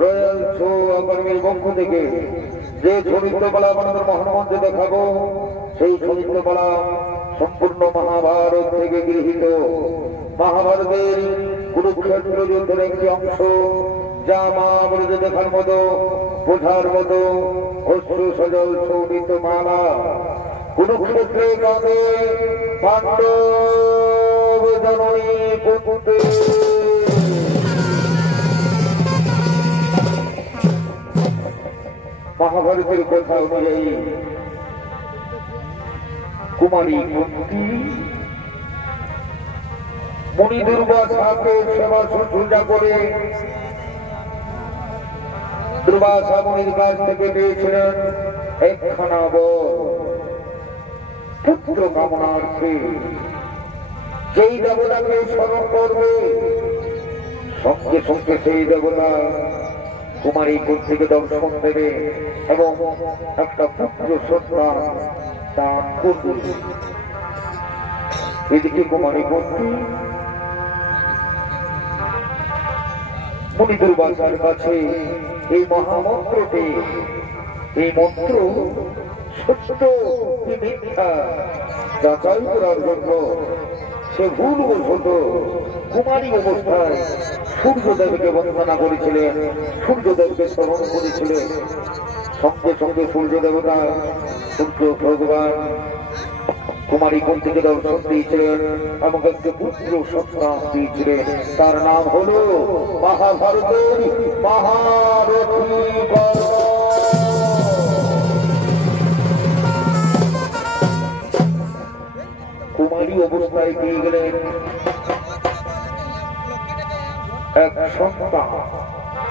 Royal show একাডেমির পক্ষ থেকে যে চরিত্রকলা আমাদের মহানমঞ্চে দেখাবো সেই চরিত্রকলা সম্পূর্ণ মহাভারত থেকে গৃহীত। মহাভারতের কুরুক্ষেত্র যুদ্ধের একটি অংশ, যা মহাভারতে দেখার মতো, বোঝার মতো, অশ্রু সজল শোভিত মালা। কুরুক্ষেত্রে কাঁদে পাণ্ডব জননী পুত্রে। মহাভারতের কথা অনুযায়ী কুমারী কুন্তি মুনি দুর্বাসাকে সেবা শুশ্রূষা করে দুর্বাসা মুনির কাছ থেকে পেয়েছিলেন একখানা পুত্র কামনার্থে। সেই দেবতাকে স্মরণ করবে, সঙ্গে সঙ্গে সেই দেবতা কুমারী কুন্তিকে দর্শন দেবে এবং একটা পুত্র সন্তান দান করবে। এদিকে কুমারী কুন্তি মুনি দুর্বাসার কাছে এই মহামন্ত্রটি, এই মন্ত্র সত্য কি মিথ্যা যাচাই করার জন্য সে ভুলবশত কুমারী অবস্থায় সূর্যদেবকে বন্দনা করেছিলেন, সূর্যদেবকে স্মরণ করেছিলেন। সঙ্গে সঙ্গে সূর্য দেবতা, সূর্য ভগবান কুমারী কুন্তিকে দর্শন দিয়েছিলেন এবং একটি পুত্র সন্তান দিয়েছিলেন। তার নাম হল মহাভারতের মহারথী কর্ণ। কুমারী অবস্থায় পেয়ে গেলেন এক সন্তান।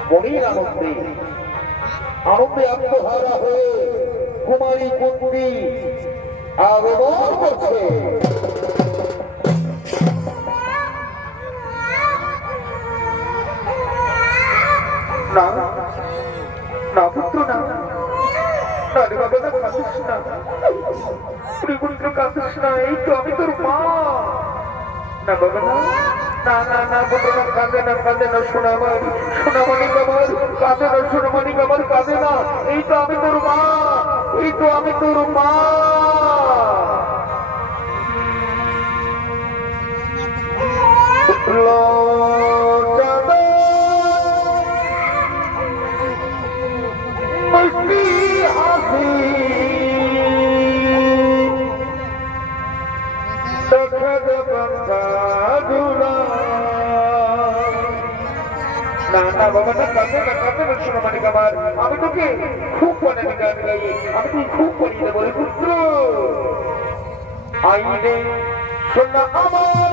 মনের আনন্দে আনন্দে আত্মহারা হয়ে কুমারী কুন্তি আগমন করছে। না না পুত্র, না রে বাবা, না কাঁদিস না, পুত্র কাঁদিস না, এই তো আমি তোর মা। না বাবা, না না না না পুত্র, না কাঁদে না, কাঁদে না, সোনামার সোনামানিক আমার কাঁদে না, সোনামানিক আমার কাঁদে না, এই তো আমি তোর মা, এই তো আমি তোর মা। আমি তোকে খুব বানানি গান গাই, আমি তুই খুব বানিয়ে দেবো পুত্র। আইনে শোনা আমার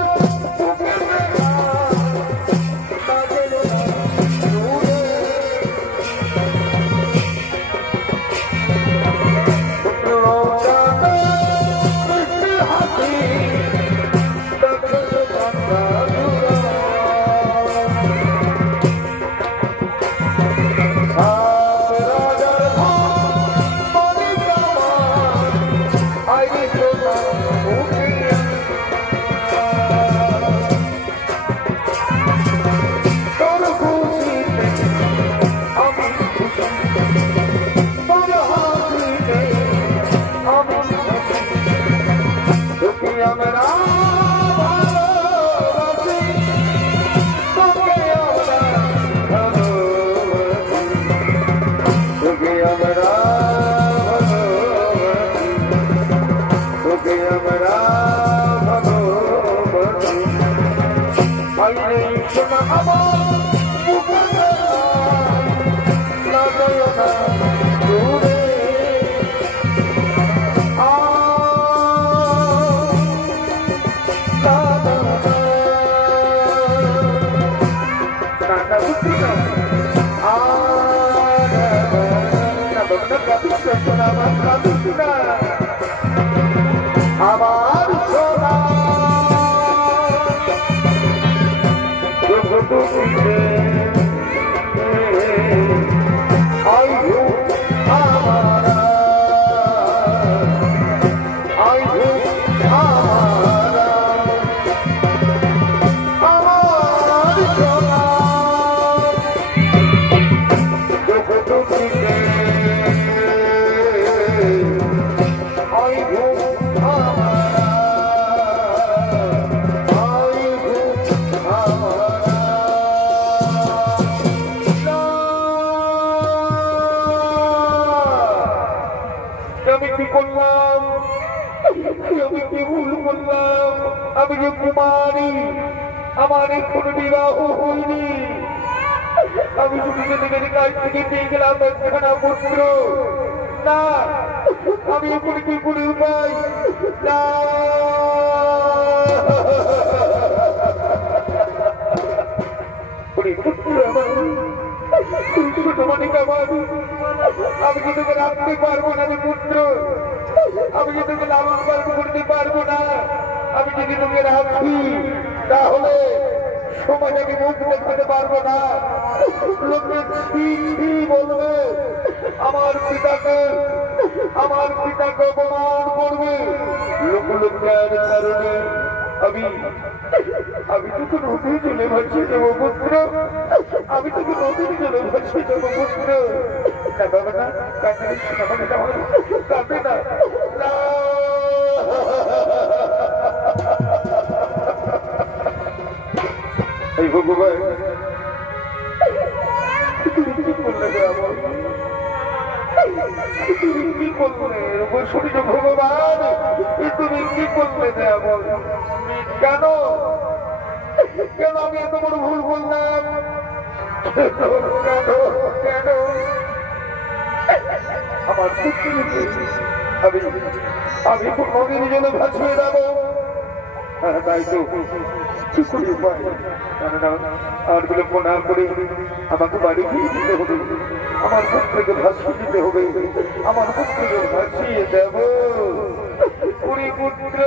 আমার সোনা করলাম, আমি কি ভুল করলাম? আমি যে কুমারী, আমার এখনো বিবাহ হয়নি। আমি শুধু ছেলেদের কাছ থেকে পেয়ে গেলাম একখানা পুত্র। না, আমি এখন কি করে উপায়? না, আমি কি তোকে রাখতে পারবো না রে পুত্র, আমি কি তোকে লালন পালন করতে পারবো না। আমি যদি তোকে রাখি তাহলে সমাজ আমি মুখ দেখাতে পারবো না। লোকে ছি ছি বলবে, আমার পিতাকে অপমান করবে। লোকলোকের কারণে আমি তোকে নদীর জলে ভাসিয়ে দেবো পুত্র, আমি তোকে নদীর জলে ভাসিয়ে দেবো পুত্র। না বাবা না, কাঁদে না, এই ভগবান তুমি কি করলে কি করলে শরীর? ভগবান তুমি কি করলে? কেন কেন আমি এত বড় ভুল করলাম? কেন আমার আমি নদীর জলে ভাসিয়ে যাবো? তাই তো কি করি উপায়? আর বিলম্ব না করে আমাকে বাড়ি ফিরে দিতে হবে, আমার পুত্রকে ভাসিয়ে দিতে হবে, আমার পুত্রকে ভাসিয়ে দেব। পুরী পুত্র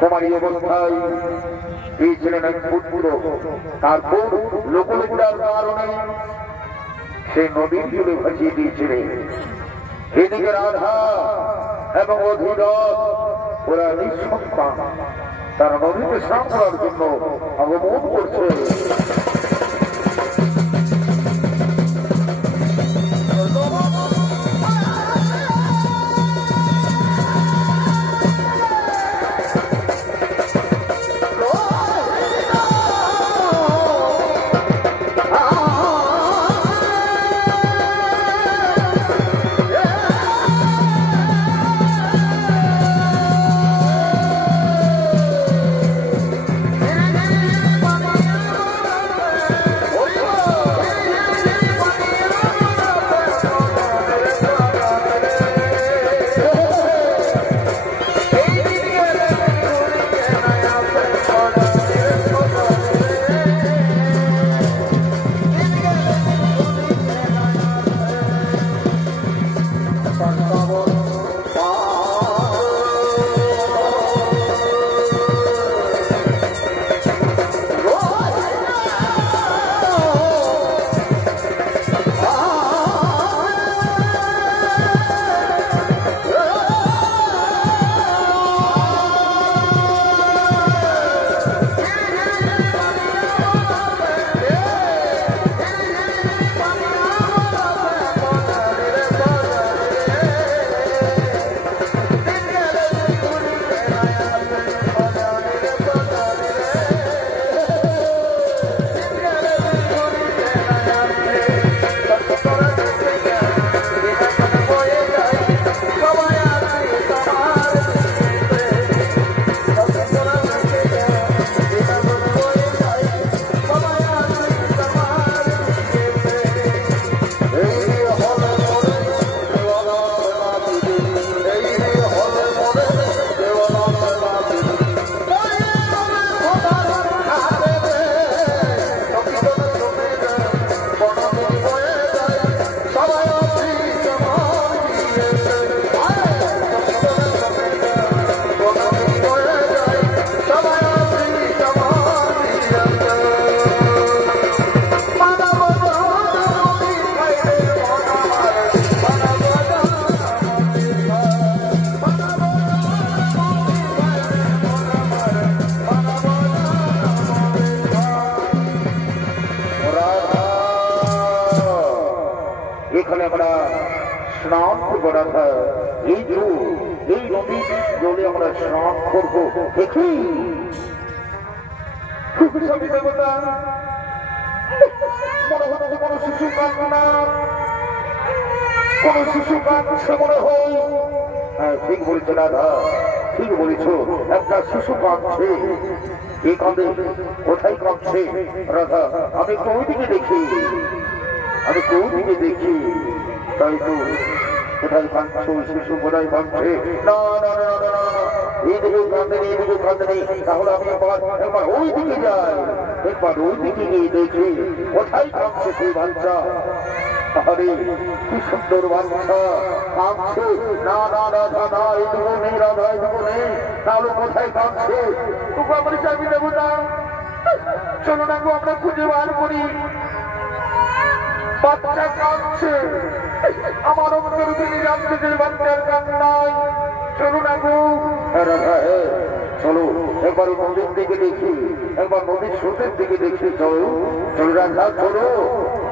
কুমারী অবস্থায় এই ছিলেন এক পুত্র। তারপর লোকলোকার কারণে সে নদীর জলে ভাসিয়ে দিয়েছিলেন। এদিকে রাধা এবং অধিরথ ওরা নিঃসন্তান, তারা নদীতে স্নান করার জন্য আগমন করছে। এখানে আমরা স্নান করবো রাধা। এই নদীর জলে আমরা স্নান করবো। দেখি দেবতা মনে হচ্ছে কোনো শিশু কান্না, কোন শিশু কাঁদছে মনে হয়। হ্যাঁ ঠিক বলেছে রাধা, ঠিক বলেছ, একটা শিশু কাঁদছে। এই কাঁদে কোথায় কাঁদছে রাধা? আমি একটু ওইদিকে দেখি, তাই তো কোথায় কাঁদছ শিশু, কোথায় কাঁদছে? না না না না না, এইদিকে কাঁদে নেই। তাহলে আমি একবার ওইদিকে যাই, একবার ওইদিকে গিয়ে দেখি কোথায় কাঁদছে সেই বাচ্চা। আরে কি সুন্দর বাচ্চা কাঁদছে। না না রাধা না, এইটুকু নেই রাধা, এইটুকু নেই। তাহলে কোথায় কাঁদছে? তোকে আমার চাবি দেবো না, চলো না গো আমরা খুঁজে বার করি। বাচ্চা কাঁদছে, আমার অন্তর থেকে জানতে যে বাচ্চার কান্নায়। চলো না গো রাধা, চলো একবার নদীর দিকে দেখি, একবার নদীর স্রোতের দিকে দেখি। চলো চলো রাধা চলো।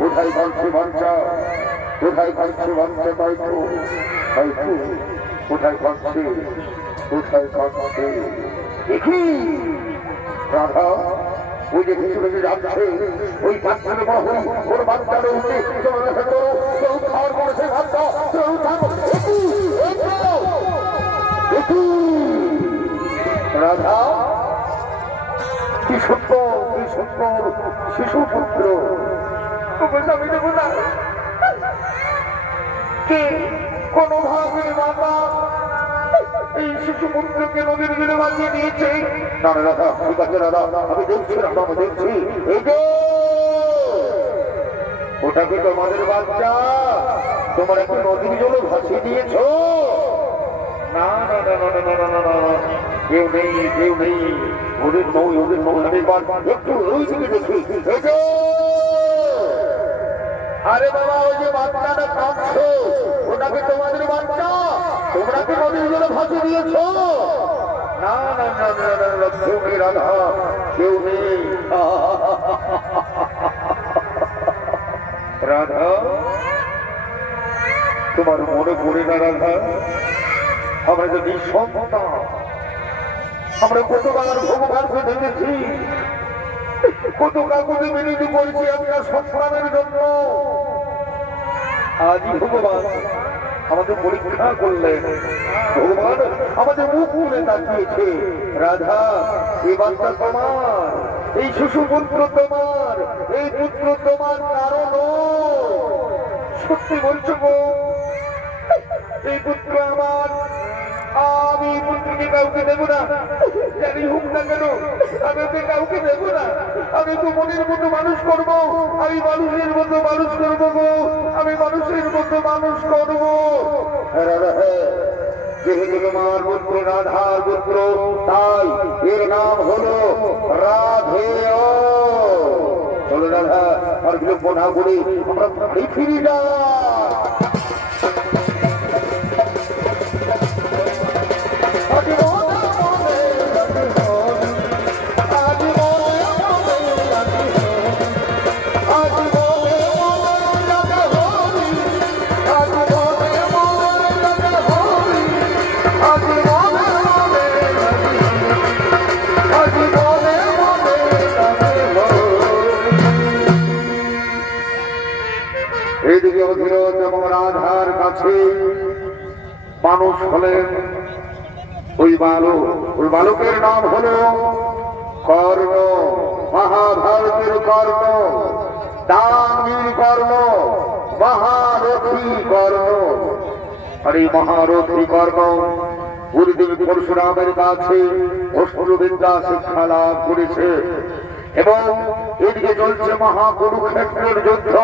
কোথায় কাঁদছে বাচ্চা, কোথায় কাঁদছে বাচ্চা? তাই তো কোথায় কাঁদছে, দেখি রাধা। ওই যে কিছু কিছু যাচ্ছে, ওই বাচ্চার বাহু ওর বাচ্চার উঠে চলে গেছে, খাওয়ার করেছে বাচ্চা। রাধা কি সুন্দর, কি সুন্দর শিশু পুত্র। আমি দেব না কে কোনোভাবে মাতা এই শিশু পুত্রকে নদীর জলে বাঁচিয়ে দিয়েছে। না না রাধা, ঠিক আছে রাধা, আমি দেখছি রাধা, আমি দেখছি। এই যে ওটাকে তোমাদের বাচ্চা, তোমার একটা নদীর জলে ভাসিয়ে দিয়েছ। না না না না না না না না, কেউ নেই, ওদের নই। আমি একটু ওই দিকে দেখি। আরে বাবা, ওই যে বাচ্চাটা কাঁদছে, ওটাকে তোমাদের বাচ্চা, তোমরা কি নদীর জলে ভাসিয়ে দিয়েছ? না না না না না, কেউ নেই রাধা, কেউ নেই। রাধা তোমার মনে পড়ে না রাধা? আমরা যে নিঃসন্তান, আমরা কতবার ভগবানকে দেখেছি, কত কাকুকে বিনীত করেছি আপনার সন্তানের জন্য। আজই ভগবান আমাদের পরীক্ষা করলেন, ভগবান আমাদের মুখ খুলে তাকিয়েছে। রাধা এই বাচ্চা তোমার, এই শিশু পুত্র তোমার, এই পুত্র তোমার কারণ। সত্যি বলছো গো, এই পুত্র আমার। আমি পুত্রকে কাউকে দেবো না, জানি হোক না কেন, আমি ওকে কাউকে দেবো না। আমি তো মনের মতো মানুষ করবো, আমি মানুষের মতো মানুষ করবো গো, আমি মানুষের মতো মানুষ করবো। যেহেতু তোমার পুত্র রাধার পুত্র, তাই এর নাম হলো রাধেয়। চলো রাধা, আর বিলম্ব না করে আমরা বাড়ি ফিরে যাই। এইদিকে অধীরথ এবং রাধার কাছে মানুষ হলেন ওই বালক। ওই বালকের নাম হলো কর্ণ, মহাভারতের কর্ণ, দানবীর কর্ণ, মহারথী কর্ণ। আর এই মহারথী কর্ণ গুরুদেব পরশুরামের কাছে অস্ত্রবিদ্যা শিক্ষা লাভ করেছে এবং এদিকে চলছে মহাকুরুক্ষেত্রের যুদ্ধ।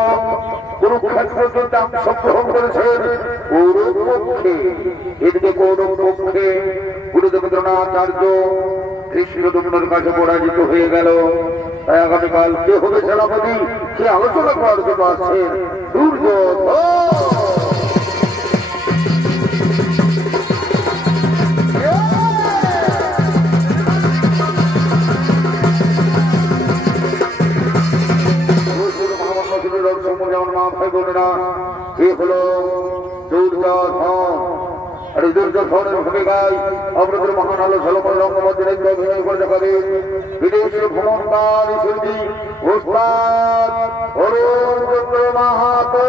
কুরুক্ষেত্রের যুদ্ধে অংশগ্রহণ করেছেন কৌরব পক্ষে, এদিকে কৌরব পক্ষে গুরুদেব দ্রোণাচার্য কৃষ্ণদুম্নের কাছে পরাজিত হয়ে গেল। তাই আগামীকাল কে হবে সেনাপতি, সে আলোচনা করার জন্য আসছেন দুর্যোধন। যেমন মা ভাই বোনেরা এ হলো দুর্যোধন। আর এই দুর্যোধনের ভূমিকায় আমাদের মহান আলো ঝলমল রঙ্গমঞ্চে অভিনয় করে দেখাবে বিদেশীয় ভ্রমণকারী শিল্পী ওস্তাদ অরুণ চন্দ্র মাহাতো।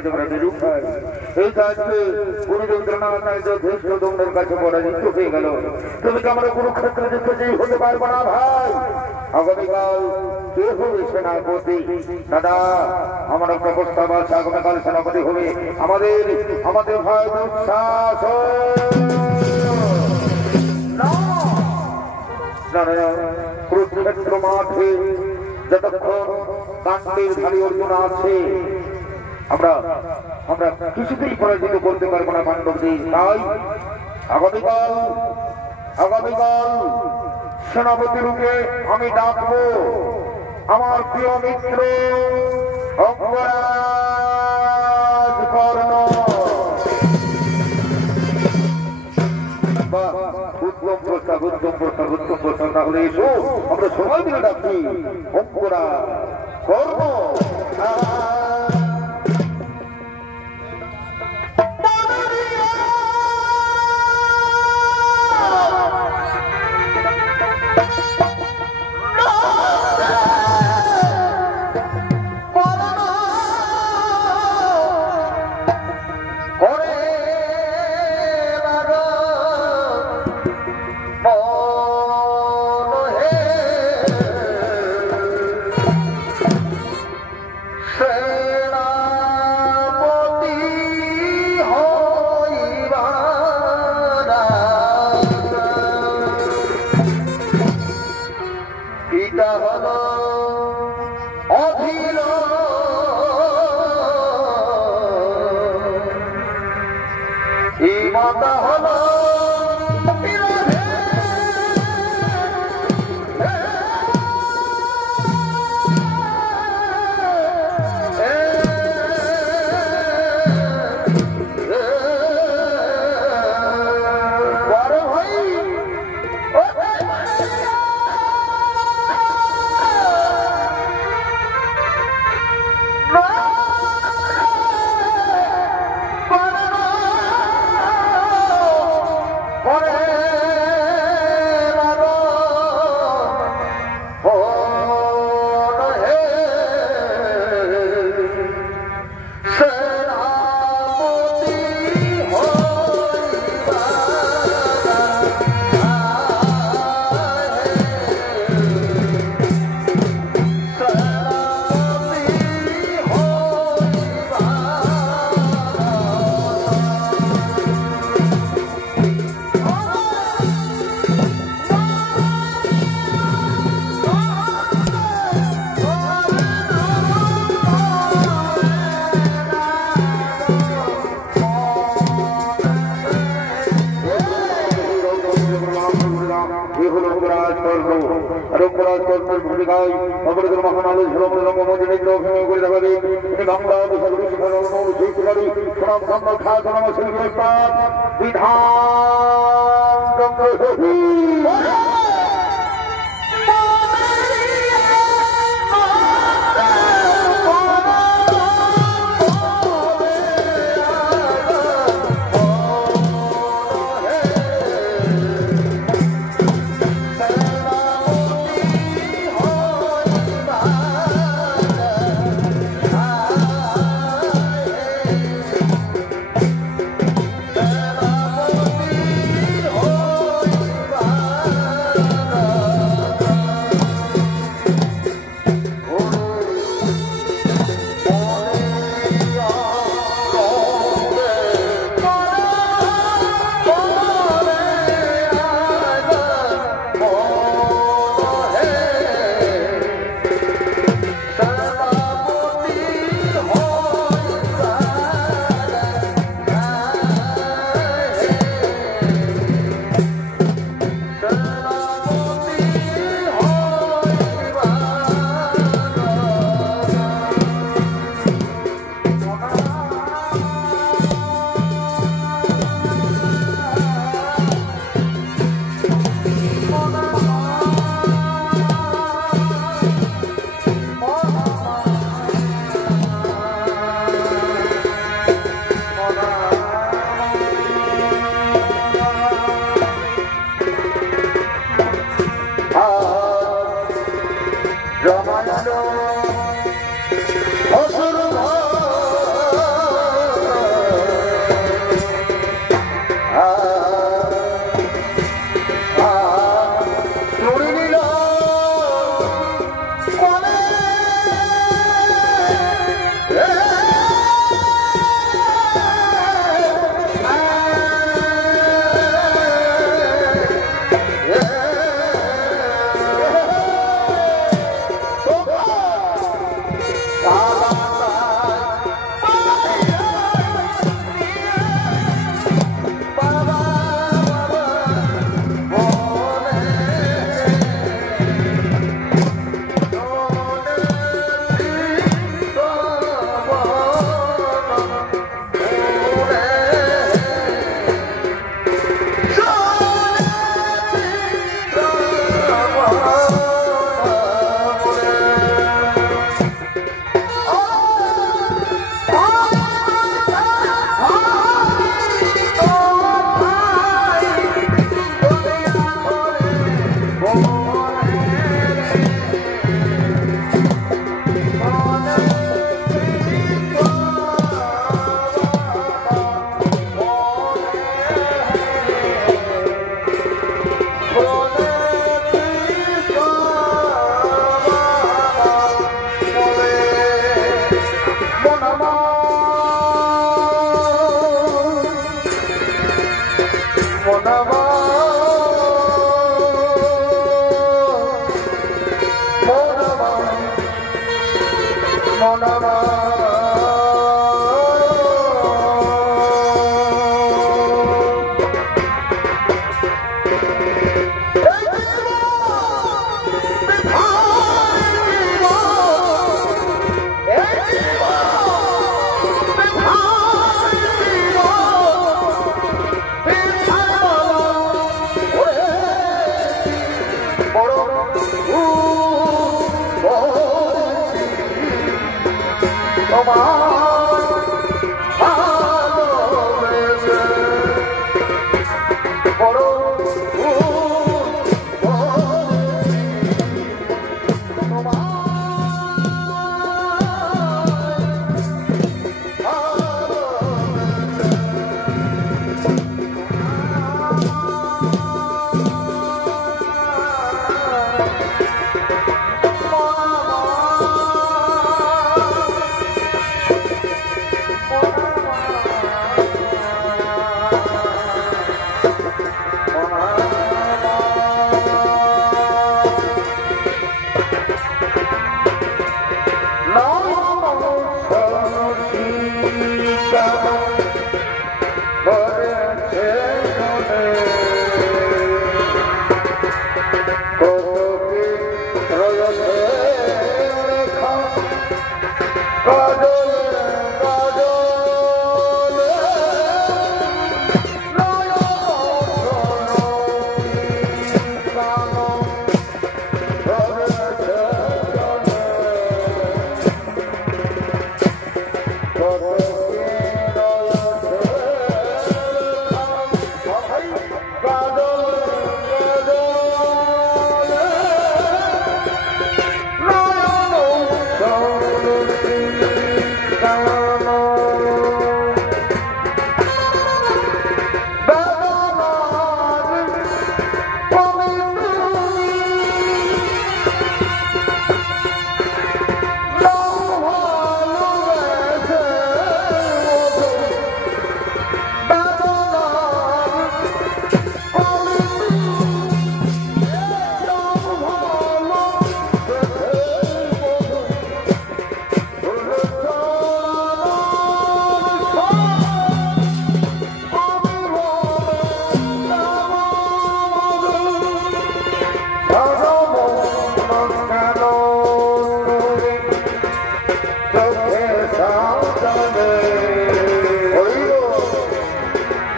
আজ আমরা নিরুপায়। এই কাজকে গুরুদেব দ্রোণাচার্য ধৃষ্টদ্যুম্নের কাছে পরাজিত হয়ে গেল। তুমি কি আমরা কুরুক্ষেত্রে যুদ্ধজয়ী হতে পারবো না ভাই? আগামীকাল কে হবে সেনাপতি? দাদা আমার একটা প্রস্তাব আছে, আগামীকাল সেনাপতি হবে আমাদের ভাই কুরুক্ষেত্র মাঠে যতক্ষণ কাণ্ডের ধারী অর্জুন আছে আমরা কিছুতেই পরাজিত করতে পারবো না পাণ্ডবদের। তাই আগামীকাল সেনাপতি রূপে আমি ডাকবো আমার প্রিয় মিত্র অঙ্গরাজ কর্ণ। উত্তম প্রস্তাব তাহলে এসো আমরা সময় দিলে ডাকি অঙ্গরাজ কর্ণ। ভূমিকায় অপরাধের মহানালয় অভিনয় করে দেখাবে বাংলা বিধান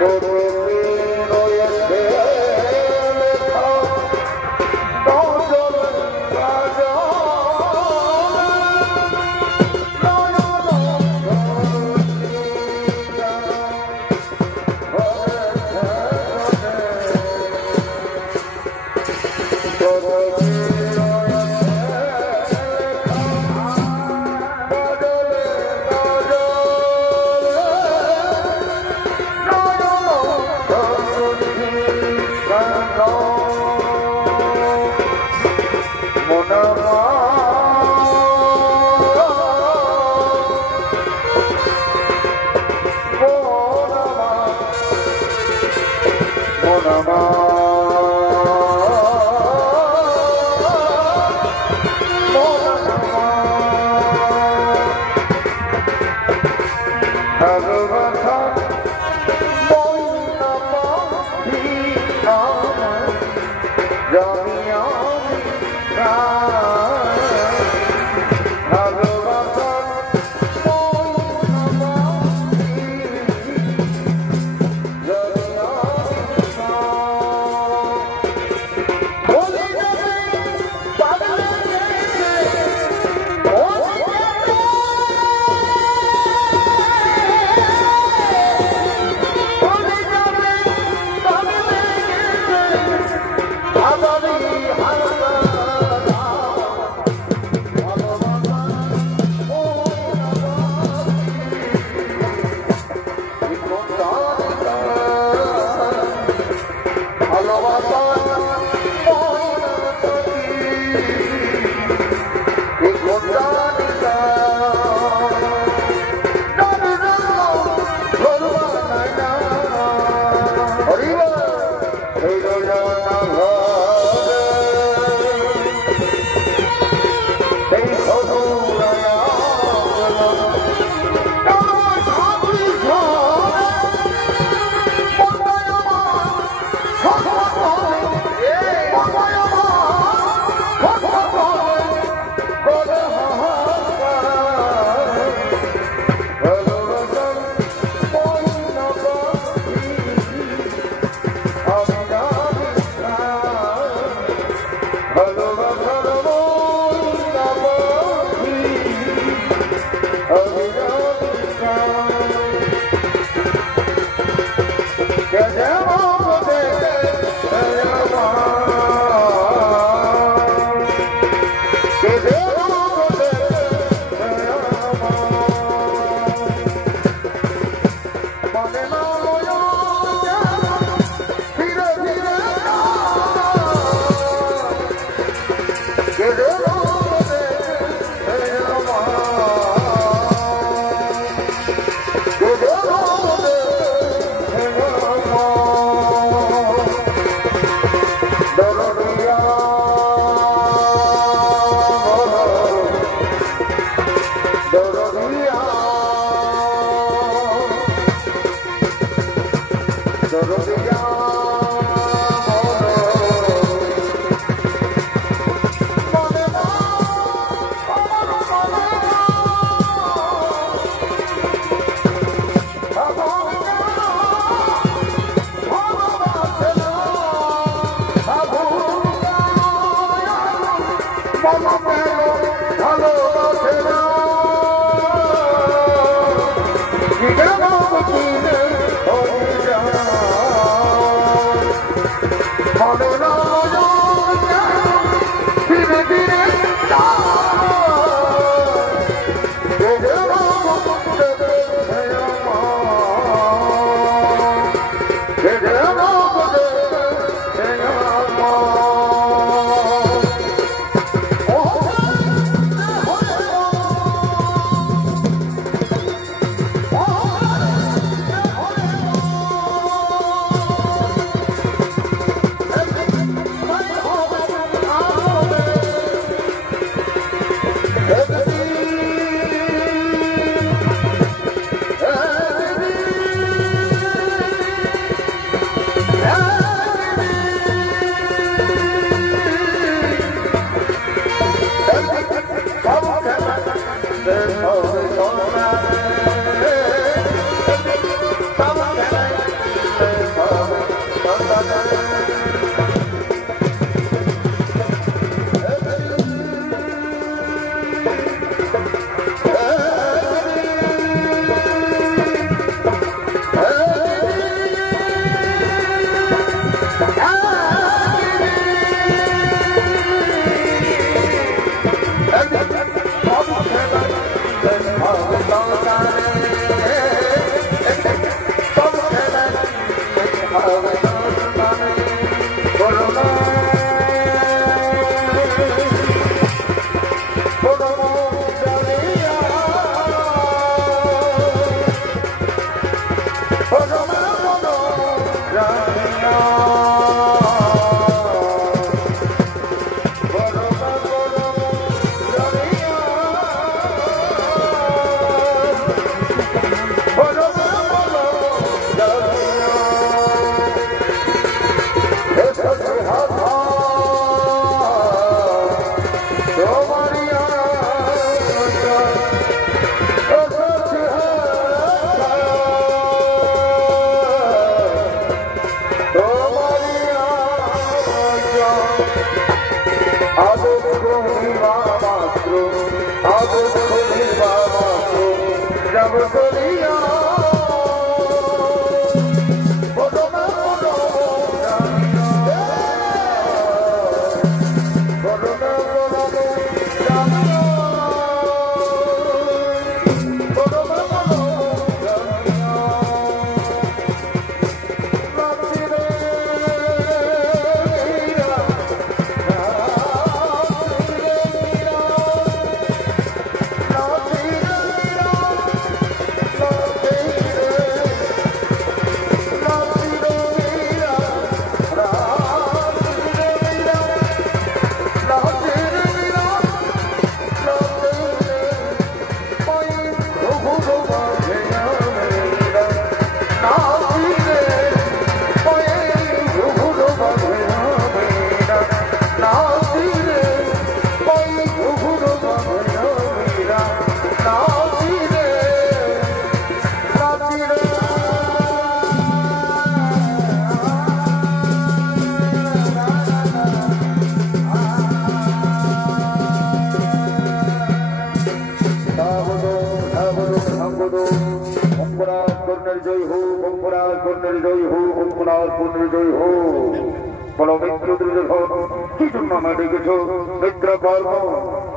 Hello,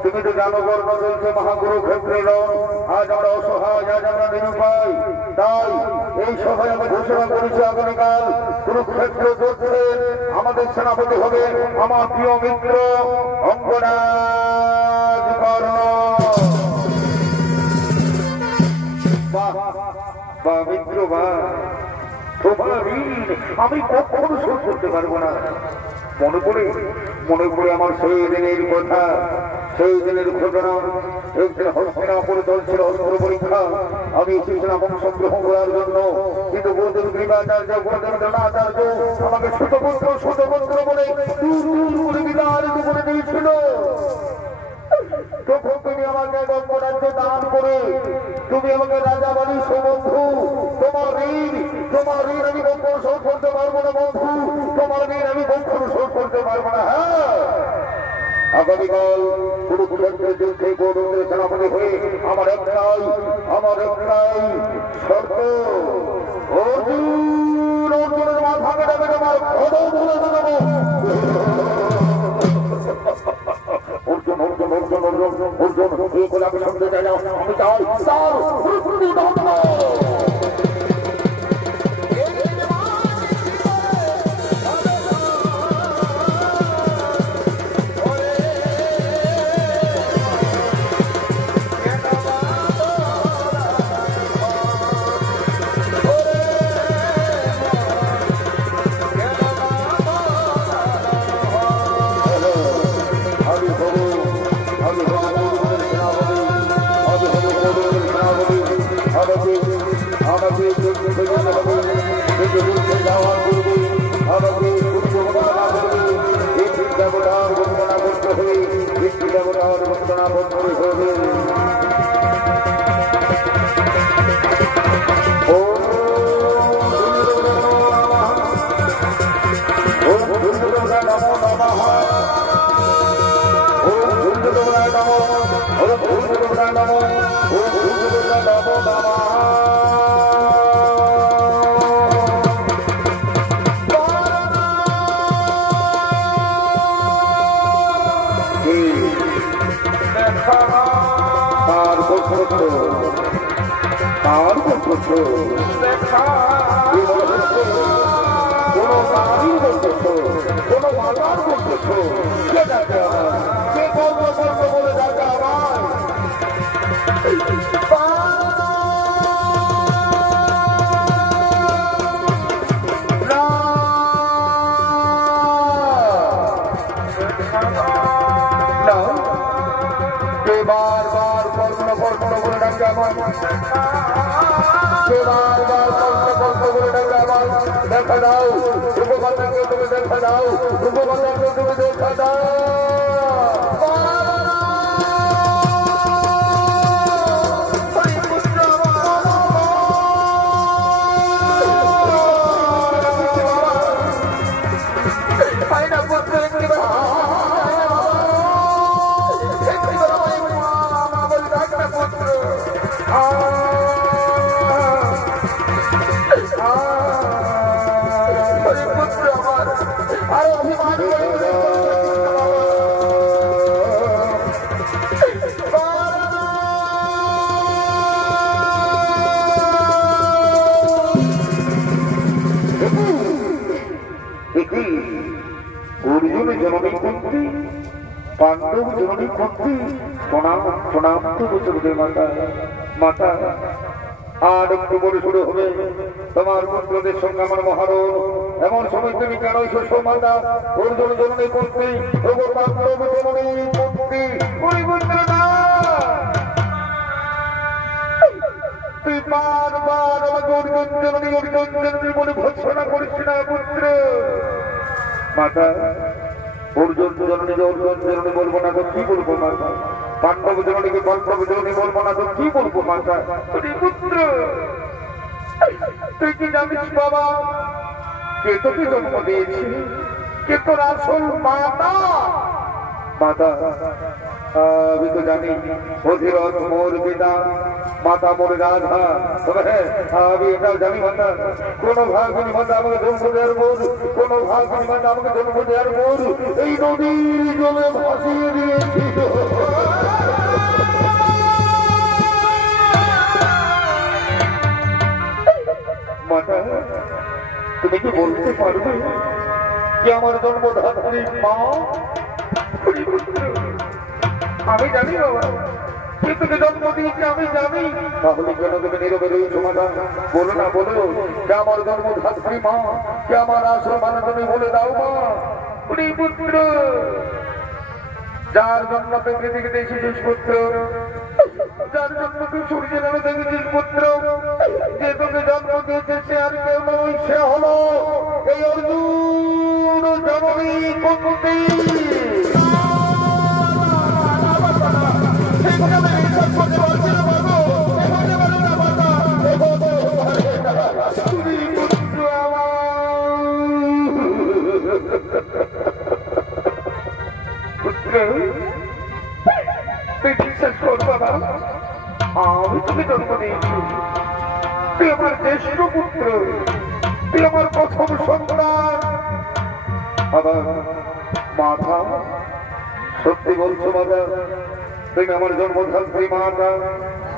তুমি তো জানো কর্ম চলছে মহাগুরু ক্ষেত্রের আজ আমরা অসহায় আজ আমরা নিরুপায় তাই এই সভায় আমি ঘোষণা করেছি আগামীকাল কুরুক্ষেত্র যুদ্ধে আমাদের সেনাপতি হবে আমার প্রিয় মিত্র অঙ্গরাজ কর্ণ। বা মিত্র বা আমি কখনো শোধ করতে পারবো না। মনে পড়ে আমার সেই দিনের কথা, সেই দিনের ঘটনা। একদিন হস্তিনাপুরে চলছিল অস্ত্র পরীক্ষা, আমি এসেছিলাম অংশগ্রহণ করার জন্য, কিন্তু গুরুদেব কৃপাচার্য গুরুদেব দ্রোণাচার্য আমাকে ছোটপুত্র বলে বিদারিত করে দিয়েছিল। তখন তুমি আমাকে গঙ্গরাজ্য দান করে তুমি আমাকে রাজা বাড়ি সুবন্ধু, তোমার ঋণ আমি কখনো শোধ করতে পারবো না বন্ধু, তোমার ঋণ আমি কখনো শোধ করতে পারবো না। হ্যাঁ, আগামীকাল কুরুক্ষেত্রের যুদ্ধে গৌরবের সেনাপতি হয়ে আমার একটাই শর্ত, অর্জুনের মাথা কেটে তোমার খবর বলে দেবো। অর্জুন এই করে আমি শুনতে চাই না, আমি চাই আমার বারবার কষ্ট করে ডাকে আমার দেখা দাও রূপকথাকে তুমি দেখা দাও রূপকথাকে তুমি দেখা দাও জননী কুন্তি পাণ্ডব জননী কুন্তি প্রণাম প্রণাম তো বছর মাতা মাতা আর একটু বড় শুরু হবে তোমার পুত্রদের সঙ্গে আমার মহারণ এমন সময় তুমি কেন শস্য মাতা অর্জুন জননী কুন্তি পাণ্ডব জননী কুন্তি ওই পুত্র না তুই বারবার আমাকে অর্জুন জননী বলে ভৎসনা করিস না পুত্র মাতা অর্জুন জননী বলবো না তো কি বলবো মাতা পাণ্ডব জননীকে পাণ্ডব জননী বলবো না তো কি বলবো মাতা পুত্র তুই কি জানিস বাবা কে তোকে জন্ম দিয়েছি কে তোর আসল মাতা মাতা আমি তো জানি অধীরথ মোর পিতা মাতা মোর রাধা তবে আমি এটাও জানি মাতা কোন ভাগিনী মাতা আমাকে জন্ম দেওয়ার বোধ কোন ভাগিনী মাতা আমাকে জন্ম দেওয়ার বোধ এই নদীর জলে ভাসিয়ে দিয়েছিল মাতা তুমি কি বলতে পারবে যে আমার জন্মধাত্রী মা আমি জানি বাবা তোকে জন্ম দিয়েছি আমি জানি তাহলে কেন তুমি নীরবে রয়েছো মাতা বলো না বলো যে আমার জন্মধাত্রী মা যে আমার আসল মানে তুমি বলে দাও মা পুত্র যার জন্য তুই পৃথিবীতে এসেছিস পুত্র যার জন্য তুই সূর্যের আলো দেখেছিস পুত্র যে তোকে জন্ম দিয়েছে সে আর কেউ নয় সে হলো এই অর্জুন জননী কুন্তি আমি তোকে জন্ম দিয়েছি তুই আমার জ্যেষ্ঠ পুত্র তুই আমার প্রথম সন্তান মাতা সত্যি বলছো মাতা তুমি আমার জন্মধাত্রী মাতা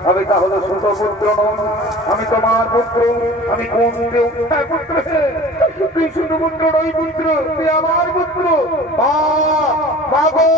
আমি তাহলে ছোট পুত্র নন আমি তোমার পুত্র আমি কোন পুত্র তুই ছোট পুত্র নই পুত্র তুই আমার পুত্র মা গো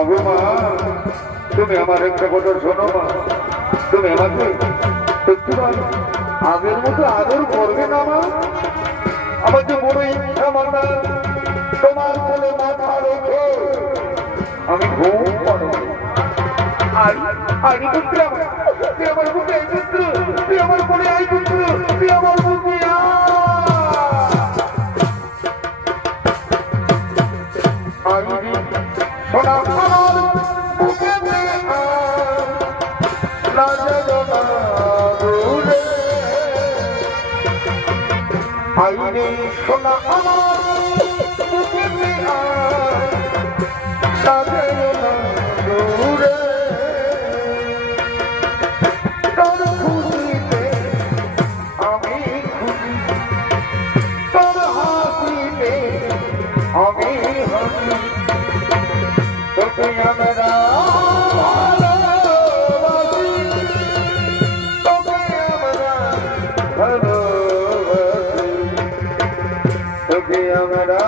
মাগো মা তুমি আমার একটা কথা শোনো মা, তুমি আমাকে একটুবার আগের মতো আদর করবে না মা? আমার যে বড় ইচ্ছা মাতা, তোমার কোলে মাথা রেখে আমি ঘুম পড়ব। আই পুত্র, তুই আমার বুকে আই পুত্র, তুই আমার কোলে আই পুত্র, তুই আমার বুকে আই সোনা আমার বুকে না যেন না দূরে আই রে সোনা আমার বুকে না যেন না দূরে তোর খুশিতে আমি খুশি, তোর হাসিতে আমি হাসি, তোকে আমরা ভালোবাসি, তোকে আমরা ভালোবাসি, তোকে আমরা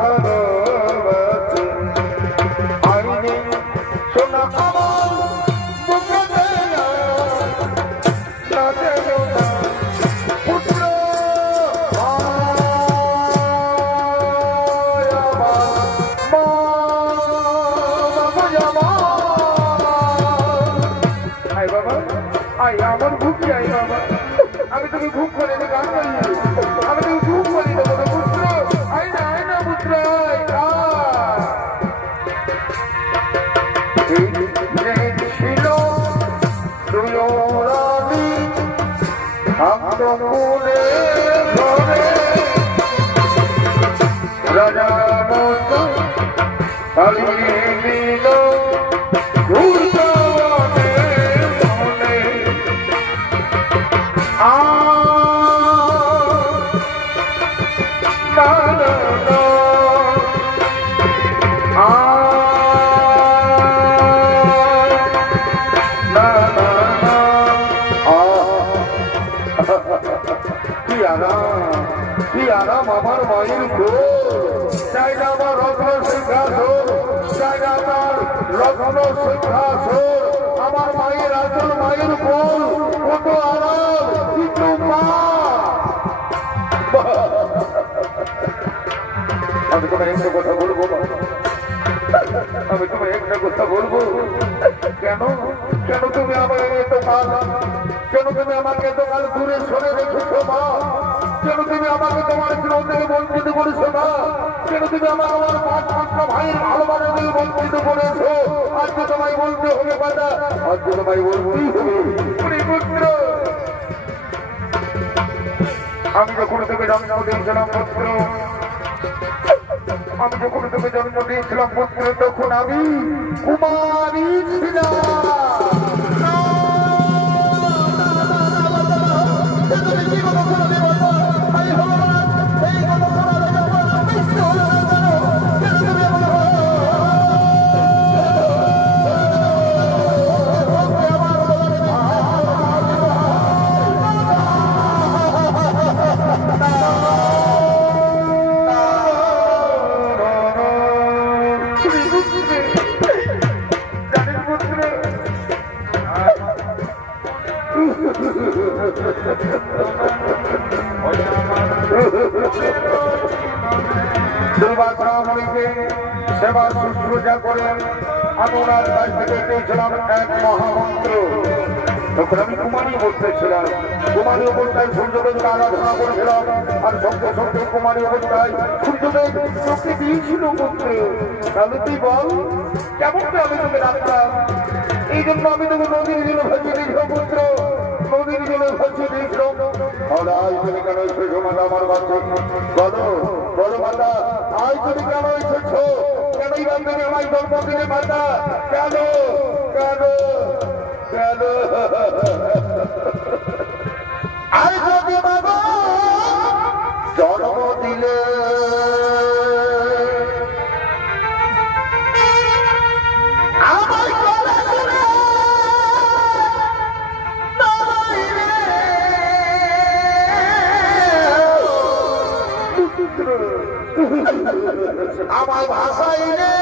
ভালোবাসি। আইনে সোনা আমার বুকে দেয়া না যেও না পুত্র আমার ভুকি আই বাবা, আমি তোকে ভুক করে গান গাই, আমি তোকে ভুক করে দেবো পুত্র, আই না পুত্র ছিল তুই রানী মনে ঘরে রাজা মতো পালিয়ে দিল আমার মায়ের চাই না আমার রত্ন সিংহাসন, চাই না আমার রত্ন সিংহাসন, আমার মায়ের আসল মায়ের কোল কত আরাম, কিন্তু মা আমি তোমায় একটা কথা বলবো, আমি তোমায় একটা কথা বলবো, কেন কেন তুমি আমাকে এত কাল, কেন তুমি আমাকে এত কাল দূরে সরে রেখেছো মা? কেন তুমি আমাকে তোমার জীবন থেকে বঞ্চিত করেছো না? কেন তুমি আমাকে আমার পাঁচ ভাইয়ের ভালোবাসা থেকে বঞ্চিত করেছো? আজকে তোমায় বলতে হবে কথা, আজকে তোমায় বলতেই হবে পুত্র। আমি যখন তোকে জন্ম দিয়েছিলাম পুত্র, আমি যখন তোকে জন্ম দিয়েছিলাম পুত্র, তখন আমি কুমারী ছিলাম। সেবা শুশ্রূষা করে আমি ওনার কাছ থেকে পেয়েছিলাম এক মহামন্ত্র। তখন আমি কুমারী অবস্থায় ছিলাম, কুমারী অবস্থায় সূর্যদেবকে আরাধনা করেছিলাম, আর সঙ্গে সঙ্গে কুমারী অবস্থায় সূর্যদেব চোখে দিয়েছিল পুত্র। তাহলে তুই বল কেমন আমি তোকে রাখতাম? এই জন্য আমি তোকে নদীর জন্য ভাসিয়ে দিয়েছিলাম পুত্র, নদীর জন্য ভাসিয়ে দিয়েছিলাম। আজ তুমি কেন এসেছো মাতা আমার বাচ্চা? বলো বলো মাতা, আজ তুমি কেন এসেছো? কেনই বা তুমি আমায় জন্ম দিলে মাতা? কেন কেন কেন? আজ যদি বাবা জন্ম দিলে আমায় ভাষাইলে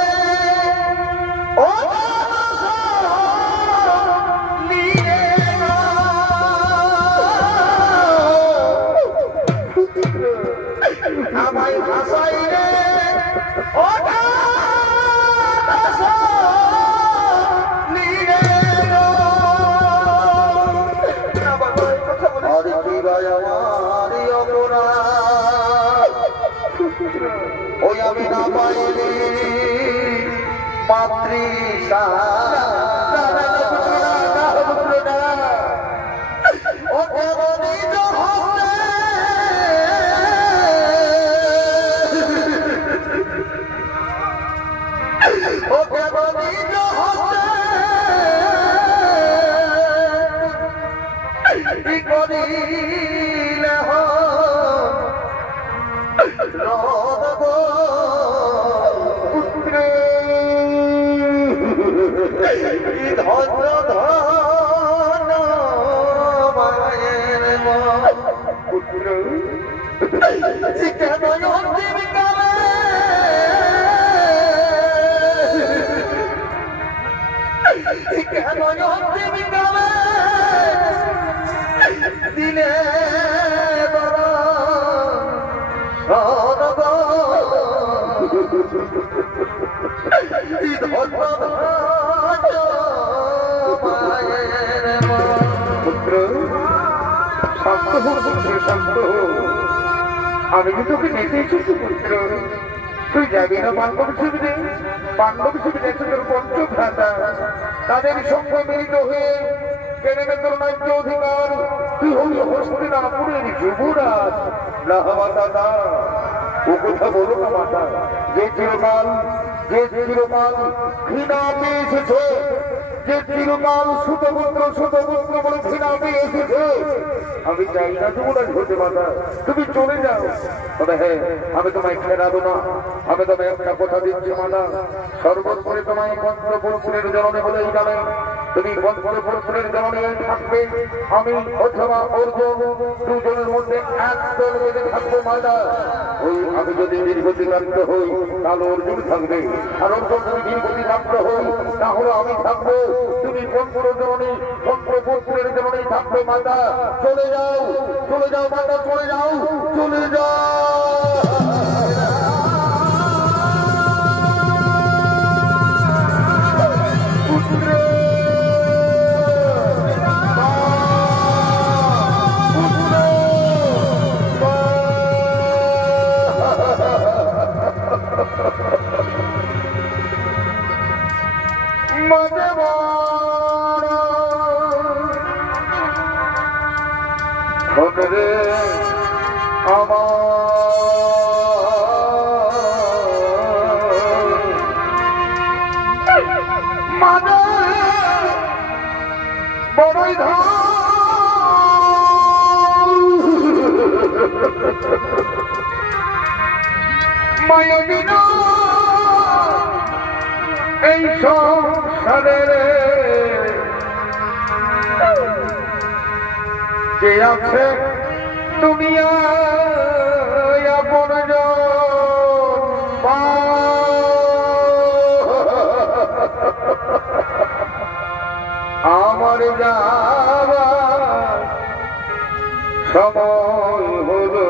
আমি কি তোকে নিতে এসেছি পুত্র? তুই যাবি না পাণ্ডব শিবিরে? পাণ্ডব শিবিরে তোর পঞ্চভ্রাতা, তাদের সঙ্গে মিলিত হয়ে কেড়ে নে তোর ন্যায্য অধিকার। তুই হলি হস্তিনাপুরের যুবরাজ। না মাতা, ও কথা বলো না মাতা। যে চিরকাল ঘৃণা পেয়ে এসেছে, যে চিরকাল সুতপুত্র বলে ঘৃণা পেয়ে এসেছে, আমি চাই না যুবরাজ হতে মাতা। তুমি চলে যাও। তবে হ্যাঁ, আমি তোমায় ফেরাবো না। আমি তোমায় একটা কথা দিচ্ছি মাতা, সর্বোপরি তোমায় পঞ্চপুরের জননে বলেই জানে। তুমি পঞ্চপুরের জননে থাকবে, আমি অথবা অর্জুন দুজনের মধ্যে একদল বেঁধে থাকবো মাতা। ওই আমি যদি দীর্ঘতিপ্রাপ্ত হই তাহলে অর্জুন থাকবে, আর অর্জুন যদি দীর্ঘতিপ্রাপ্ত হই তাহলে আমি থাকবো। তুমি পঞ্চপুরের জননেই থাকবে মাতা। চলে যাও মাতা, চলে যাও। এই সংসারে যে আছে দুনিয়া আমার যাবার সময় হলো,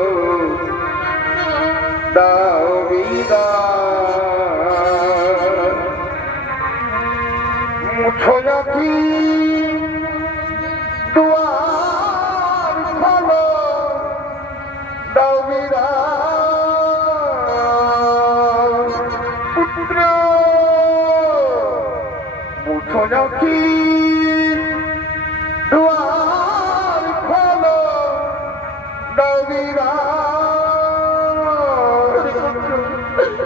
দাও বিদায়। মুছো নাকি দুয়ার খোলো, দাও বিদায়। পুত্র মুছো নাকি দুয়ার খোলো, দাও বিদায়।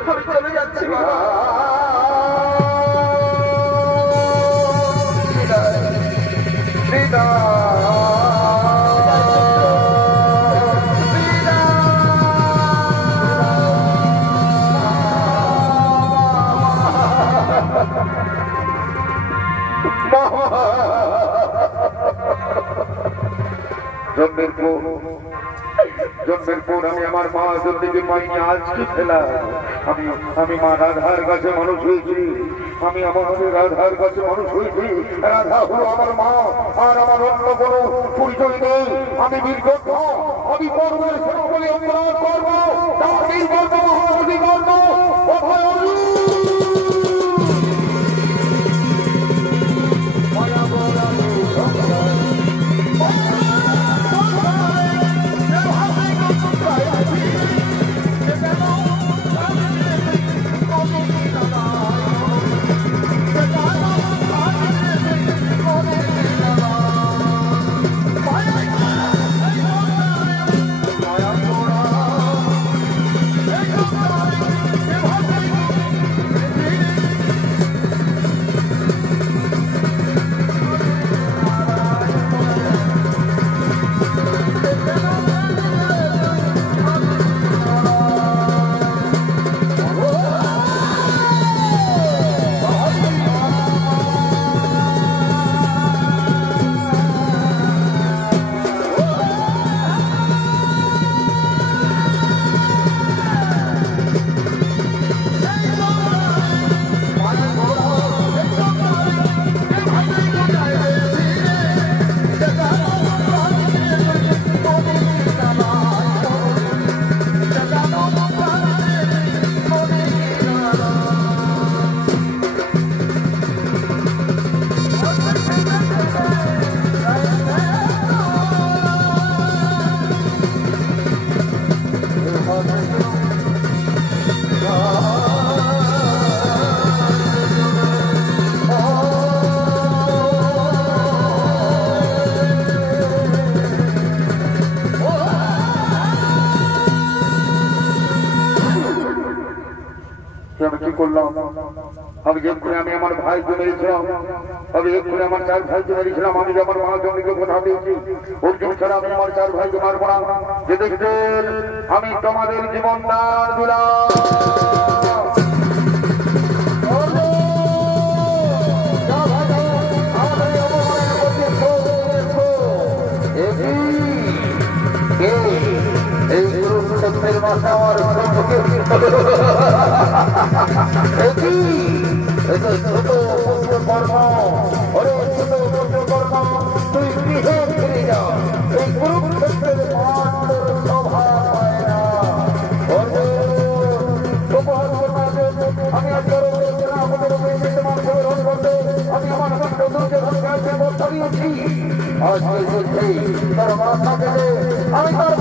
আমি চলে যাচ্ছি বাবা। জন্মের পর আমি আমার মা জন্মকে পাইনি, আজকে ফেলা। আমি মা রাধার কাছে মানুষ হয়েছি, আমি আমার রাধার কাছে মানুষ হয়েছি। রাধা হলো আমার মা, আর আমার অন্য কোনো পরিচয় নেই। আমি নির্গত, আমি কর্মের সেবা বলে অপরাধ করবো, তাকেই বলবো মহাবলী করব। আমি এক্ষুনি আমি আমার ভাইকে মেরেছিলাম, আমি এক্ষুনি আমার 4 ভাইকে মেরেছিলাম। আমি আমার মা জননীকে কথা দিয়েছি, অর্জুন ছাড়া আমি আমার 4 ভাইকে মারবো না। যে দেখছেন আমি তোমাদের জীবন দান দিলাম। এই কুরুক্ষেত্রের মাথা আমার সম্মুখে ছোট কর্ম, ওরে ছোট কর্ম, তুই গৃহে ফিরে যা। এই কুরুক্ষেত্রের মাঠের শোভা পায় না। আমি আজ আমি আমার আজকে যুদ্ধে তার মাথা গেলে আমি তার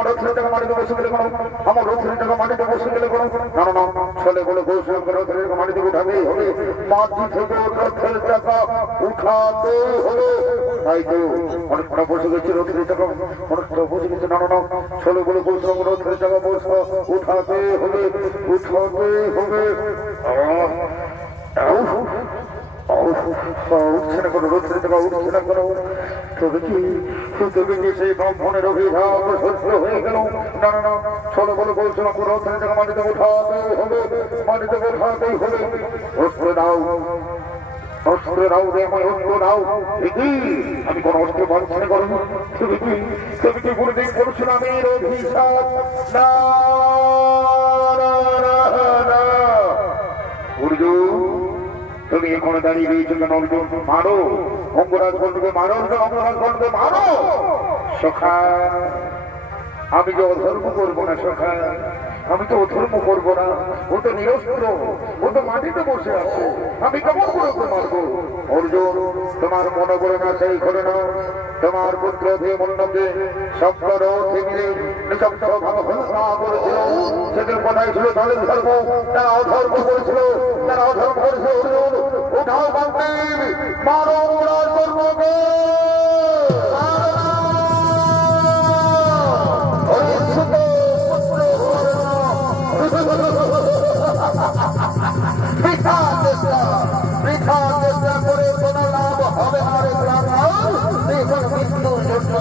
আমার রথের টাকা মাটিতে বসে গেলে কোনো আমার রথের টাকা মাটিতে বসে গেলে কোনো না না না ছেলে বলে ঘোষণা করে রথের টাকা মাটিতে উঠাবেই হবে মাটি থেকে রথের টাকা উঠাতে হবে তাই তো অনেকটা বসে গেছে রথের টাকা অনেকটা বসে গেছে না না না ছেলে বলে ঘোষণা করে রথের টাকা বসে উঠাতে হবে উঠতে হবে উঠছে না কোনো রথের টাকা উঠছে না কোনো তবে কি সেই ব্রাহ্মণের অভিভাব সত্য হয়ে গেল না না না ছোলো বলে বলছিলাম রথের টাকা মাটিতে উঠাতে হবে মাটিতে উঠাতেই হবে অস্ত্র দাও অস্ত্র দাও রে আমায় অস্ত্র দাও ঠিকই আমি কোন অস্ত্র বাঞ্ছনা করবো তবে কি গুরুদেব করছিল আমি অভিশাপ না তুমি এখন দাঁড়িয়ে রয়েছো কেন অর্জুন মারো অঙ্গরাজ বন্ধুকে মারো অঙ্গরাজ বন্ধুকে মারো সখা আমি যে অধর্ম করবো না সখা আমি তো অধর্ম করবো না ও তো নিরস্ত্র ও তো মাটিতে বসে আছে আমি কেমন করে মারবো অর্জুন তোমার মনে করে না সেই করে না তোমার পুত্র ভীমন্নকে শব্দ মিলে নিঃশব্দ ভাবে হত্যা করেছিল সেদিন কোথায় ছিল দলের ধর্ম তারা অধর্ম করেছিল তারা অধর্ম করেছিল অর্জুন উঠাও বান্দির মারো অঙ্গরাজ ধর্মকে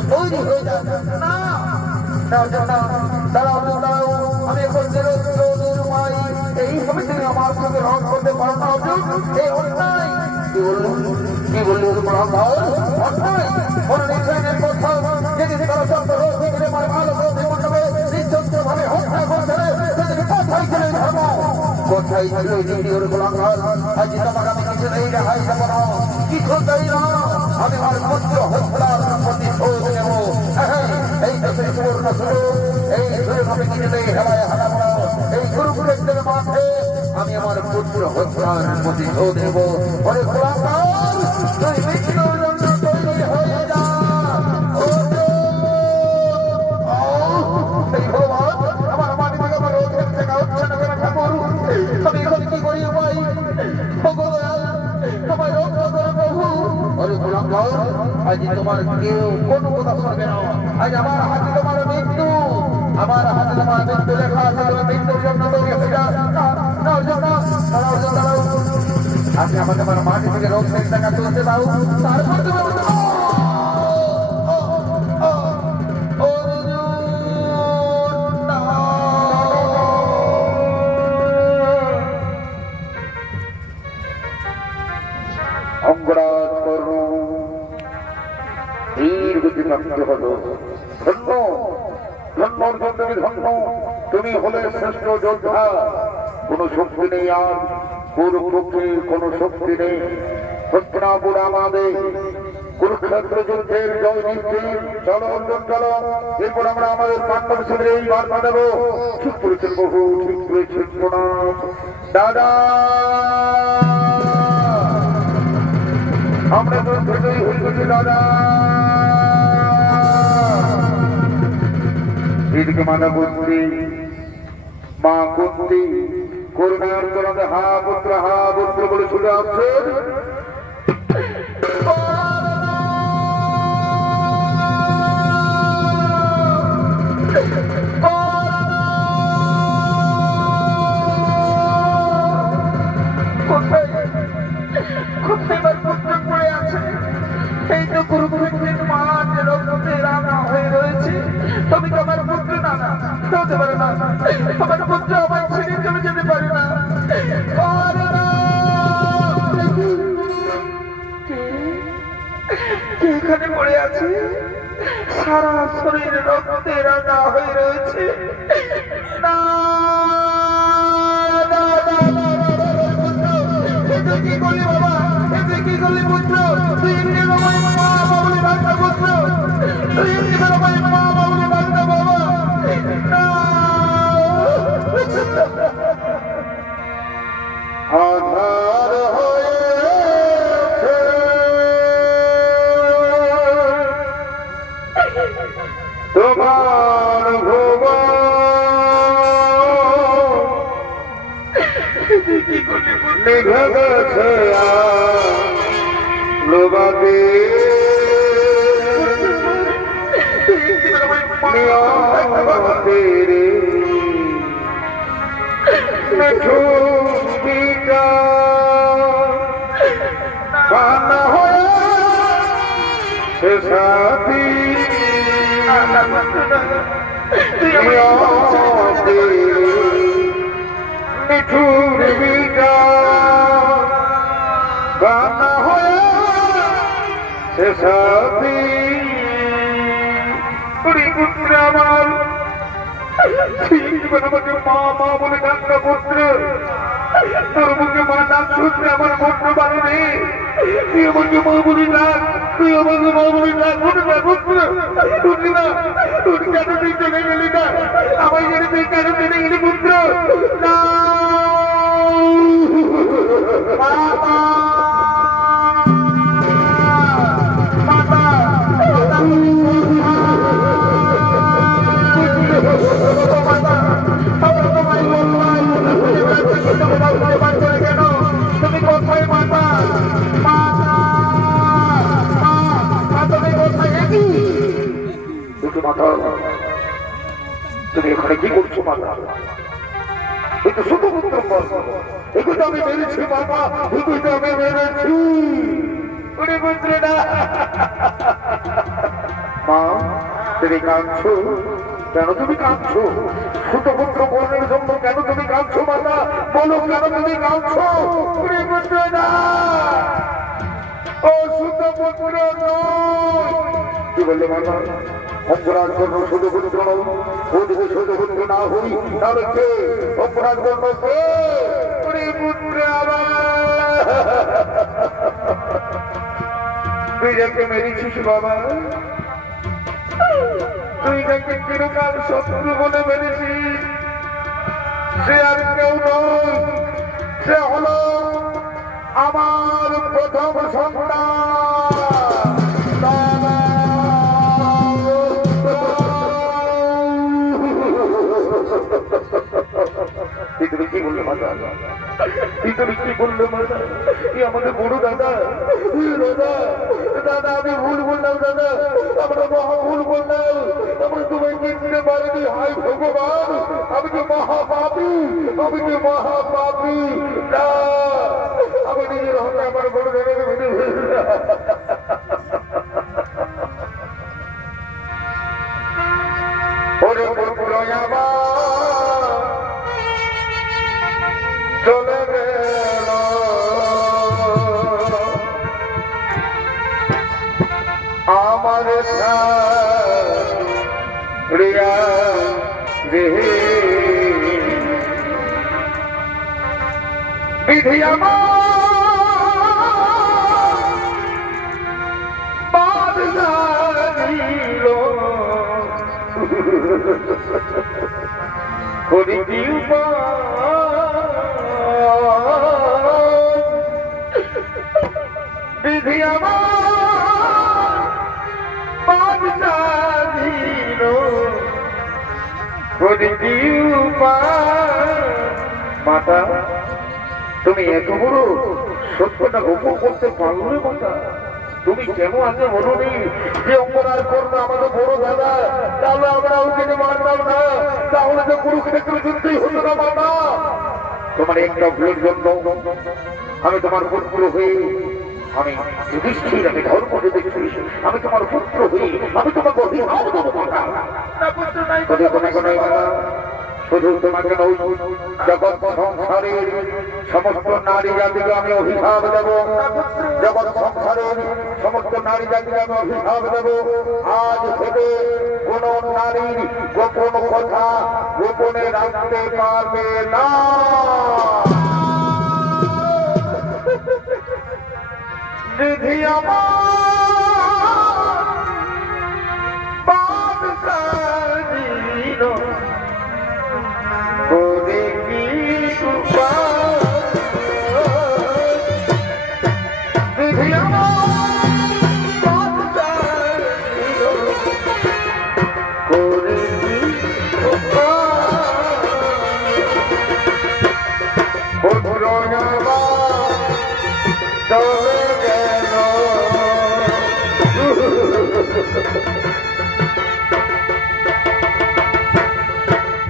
তৈরি হয়ে যাবে না আমি এখন এইভাবে তুমি আমার সঙ্গে রং করতে পারো না এই অন্যায় কি বললো যেদিন তারা সত্য ভাবে হত্যা করছে কোথায় ছিল দ্বিতীয় গোলাঙ্গার আজ তোমাকে আমি কিছু নেই রেহাই দেবো না কিছু দেই না আমি আমার পুত্র হত্যার প্রতিশোধ নেব এই দেশের সুবর্ণ সুযোগ এই সুযোগ আমি কিছুতেই হেলায় হারাবো না এই কুরুক্ষেত্রের মাঠে আমি আমার পুত্র হত্যার প্রতিশোধ নেব অনেক গোলাঙ্গার তুই মৃত্যুর জন্য তৈরি হয়ে যা আমার মাটি থেকে আমার রোধের থেকে হচ্ছে না কেন ঠাকুর আমি এখন কি করি ভাই তোমায় রক্ষা করে প্রভু অরে গোলাঙ্গার আজ তোমার কেউ কোনো কথা শুনবে না আজ আমার হাতে তোমার মৃত্যু আমার হাতে তোমার মৃত্যু লেখা আছে তোমার মৃত্যুর জন্য তৈরি হয়ে যা আপনি আমাকে আমার মাটি থেকে রোধের টাকা তুলতে দাও তারপর তুমি অঙ্গরাজ কর্ণ ধীর গতিপ্রাপ্ত হলো ধন্য ধন্য অর্জুন তুমি ধন্য তুমি হলে শ্রেষ্ঠ যোদ্ধা কোন শক্তি নেই আর কুরুক্ষেত্রের কোন শক্তি নেই হস্তিনাপুর আমাদের কুরুক্ষেত্র যুদ্ধের জয় নিশ্চিত চলো অর্জুন চলো এরপর আমরা আমাদের পাণ্ডব শিবিরে এই বার্তা দেবো ঠিক করেছেন বহু ঠিক করেছেন প্রণাম দাদা আমরা তো ধৈর্যই হয়ে গেছি দাদা এদিকে মাতা কুন্তি মা কুন্তি করুণার তরঙ্গে হা পুত্র বলে ছুটে আসছেন এই তো কুরুক্ষেত্রের মাঠ রক্তে রাঙা হয়ে রয়েছে তবে তো আমার পুত্র না হতে পারে না আমার পুত্র আমার ছেড়ে চলে যেতে পারে না কে এখানে পড়ে আছে সারা শরীর রক্তে রাঙা হয়ে রয়েছে না কি করলি বাবা কি করলি পুত্র তুই এমনি বাবা মা বাবুলি ডাক্তার পুত্র তুই এমনি বাবা মা বাবুলি ডাক্তার বাবা আধার হয়েছে তোমার নিভে গেছে লোবাদে তেরে মিঠুবিটা পানা হয়ে সে সাথী মিঠুর বিটা গানা হয়ে সে সাথী পুত্র আমার আমাকে মা মা বলে ডাক্তার পুত্র তোর মুখে মা ডাক শুনতে আমার পুত্র বাড়ি তুই আমাকে মা বলি ডাক তুই আমাকে মা বলি ডাক পুত্র শুনলি না তুই কেন তুই চলে গেলি না আমার জন্য তুই কেন চলে গেলি পুত্র না তুমি কোথায় মাতা তুমি কোথায় মাতা তুমি এখানে কি করছো মাতা কিন্তু শুধু এগুলো আমি মেরেছি মাতা এগুলো আমি মেরেছি পুত্র না মা তুমি কাঁদছো কেন তুমি কাঁদছো ছোট পুত্র বোনের জন্য কেন তুমি কাঁদছো মাতা বলো কেন তুমি কাঁদছো পুত্র না ও ছোট পুত্র কি বললে মাতা অপরাধ জন্য ছোট পুত্র ওদিকে ছোট পুত্র না হই তাহলে কে অপরাধ জন্য কে পুত্র আমার তুই যাকে মেরেছিস বাবা তুই যাকে চিরকাল শত্রু বলে মেরেছিস সে আর কেউ নয় সে হলো আমার প্রথম সন্তান তুমি কি বললে মাতা তুমি কি বললে মাতা আমাদের বড় দাদা দাদা দাদা আমি ভুল বললাম দাদা আমরা মহা ভুল বললাম আমরা তোমায় চিনতে পারিনি হাই ভগবান আমি যে মহাপাপী আমি যে মহাপাপী না আমি নিজের হাতে আমার বড় দাদাকে মেনে ওরে পুত্র আমার চলে গেল আমার রিয়া রে বিধি আমার দিল করি বিধি আমার মাতা তুমি এত বড় সত্যটা গোপন করতে পারলে মাতা তুমি কেন আগে বলোনি যে অপরাধ করলো আমাদের বড় দাদা তাহলে আমরা ওকে মারতাম না তাহলে তো কুরুক্ষেত্র যুদ্ধই হতো না মাতা তোমার একটা ভুলের জন্য আমি তোমার পুত্র হয়ে আমি যুধিষ্ঠির আমি ধর্ম দেখছি আমি তোমার পুত্র হই আমি তোমাকে অভিশাপ দেবো শুধু তোমাকে নই জগৎ সংসারের সমস্ত নারী জাতিকে আমি অভিশাপ দেব জগৎ সংসারের সমস্ত নারী জাতিকে আমি অভিশাপ দেব আজ থেকে কোন নারীর গোপন কথা গোপনে রাখতে পারবে না বিধি আমার করে কি বিধি আমার করে কি চলে গেল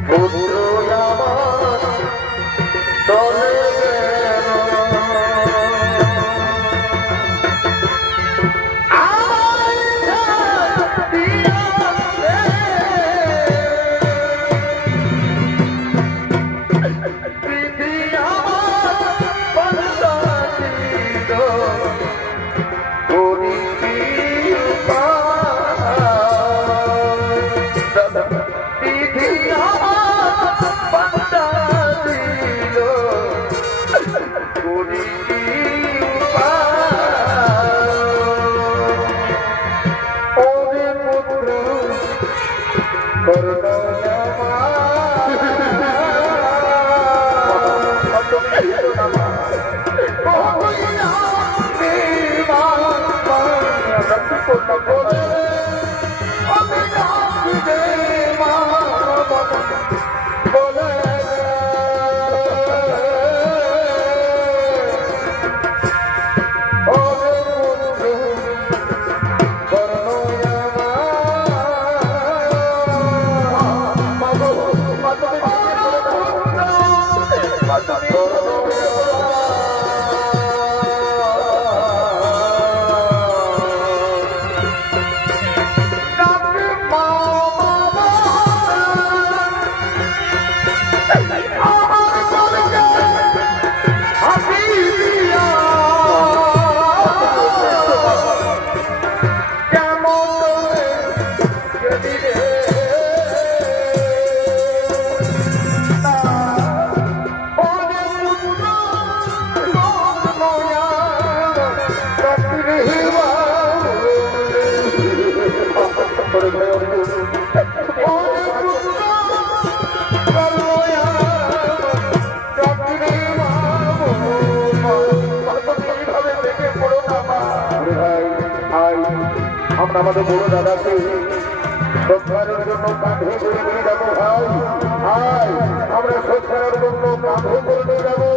পুত্র আমার চলে গেল আমরা আমাদের বড় দাদাকে সৎকারের জন্য কাঁধে করে নিয়ে যাবো ভাই ভাই আমরা সৎকারের জন্য কাঁধে করে নিয়ে যাবো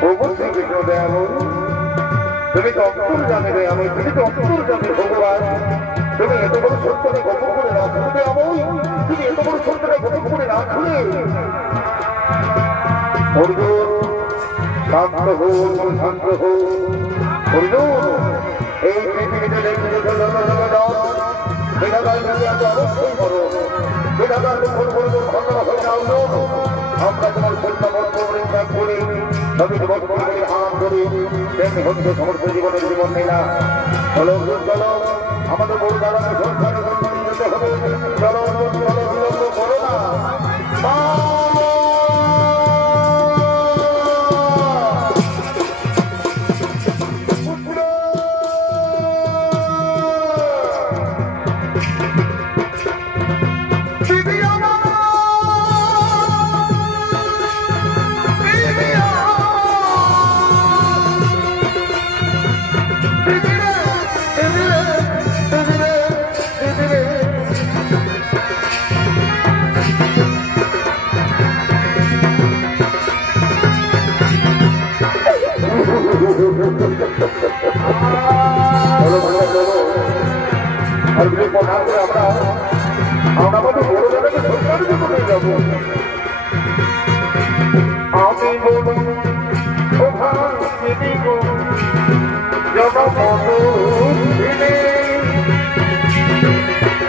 ভগবান শ্রীকৃষ্ণ দয়াময়, তুমি তো অন্তর জানে দয়াময়, তুমি তো অন্তর জানে ভগবান, তুমি এত বড় সত্যকে গোপন করে রাখলে দয়াময়, তুমি এত বড় সত্যকে গোপন করে রাখলে। অর্জুন শান্ত হোক, শান্ত হোক অর্জুন, এই পৃথিবীতে দেখতে অবশ্যই করো আমরা তোমার পরিত্যাগ করি, তবে হাম করি, তেমনি হচ্ছে সমস্ত জীবনের জীবন মেলা। চলো চলো, আমাদের বড় দাদাকে সংসারে যেতে হবে। চলো চলো, বিলম্ব করো না। আর বিলে প্রধান করে আমরা আমাদের বড় জায়গাকে সরকারের জন্য নিয়ে যাবো। আমি বলবো প্রধান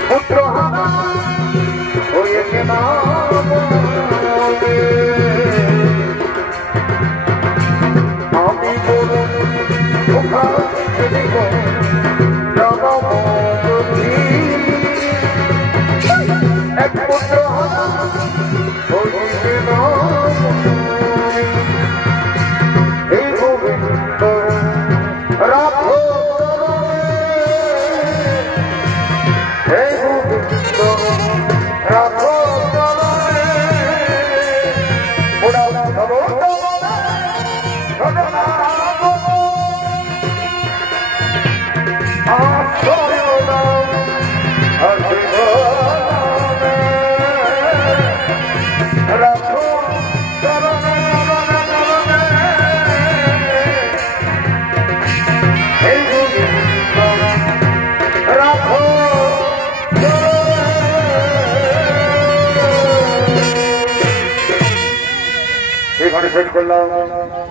পুত্র হানা হয়েছে না, আমি বলবো প্রধান এক পুত্র এই গোবিন্দ রাখো, এই গোবিন্দ রাখো শেষ করলাম।